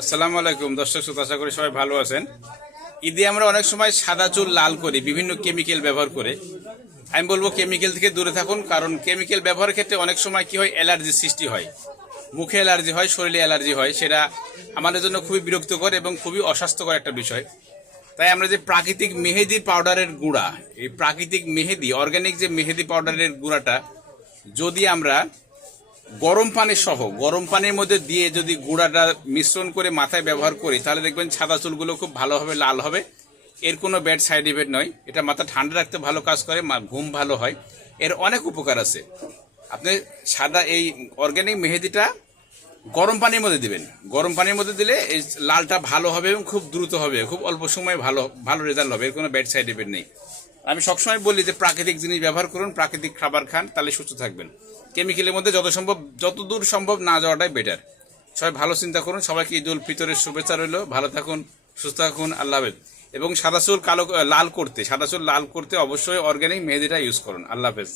আসসালামু আলাইকুম দর্শক শ্রোতা, আশা করি সবাই ভালো আছেন। ঈদে আমরা অনেক সময় সাদা চুল লাল করি বিভিন্ন কেমিক্যাল ব্যবহার করে। আমি বলবো কেমিক্যাল থেকে দূরে থাকুন, কারণ কেমিক্যাল ব্যবহারের ক্ষেত্রে অনেক সময় কি হয়, অ্যালার্জির সৃষ্টি হয়, মুখে অ্যালার্জি হয়, শরীরে অ্যালার্জি হয়। সেটা আমাদের জন্য খুবই বিরক্তিকর এবং খুবই অস্বাস্থ্যকর একটা বিষয়। তাই আমরা যে প্রাকৃতিক মেহেদি পাউডারের গুঁড়া, এই প্রাকৃতিক মেহেদি, অর্গানিক যে মেহেদি পাউডারের গুঁড়াটা যদি আমরা গরম পানির মধ্যে দিয়ে যদি গুঁড়াটা মিশ্রণ করে মাথায় ব্যবহার করি, তাহলে দেখবেন সাদা চুলগুলো খুব ভালোভাবে লাল হবে। এর কোনো ব্যাড সাইড ইফেক্ট নয়। এটা মাথা ঠান্ডা রাখতে ভালো কাজ করে, ঘুম ভালো হয়। এর অনেক উপকার আছে। আপনি সাদা এই অর্গানিক মেহেদিটা গরম পানির মধ্যে দিবেন। গরম পানির মধ্যে দিলে এই লালটা ভালো হবে এবং খুব দ্রুত হবে, খুব অল্প সময়ে ভালো ভালো রেজাল্ট হবে। এর কোনো ব্যাড সাইড ইফেক্ট নেই। আমি সবসময় বলি যে প্রাকৃতিক জিনিস ব্যবহার করুন, প্রাকৃতিক খাবার খান, তাহলে সুস্থ থাকবেন। কেমিক্যালের মধ্যে যতদূর সম্ভব না যাওয়াটাই বেটার। সবাই ভালো চিন্তা করুন। সবাইকে ঈদ উল ফিতরের শুভেচ্ছা রইল। ভালো থাকুন, সুস্থ থাকুন, আল্লাহ হাফেজ। এবং সাদা চুল লাল করতে অবশ্যই অর্গানিক মেহেদিটা ইউজ করুন। আল্লাহ হাফেজ।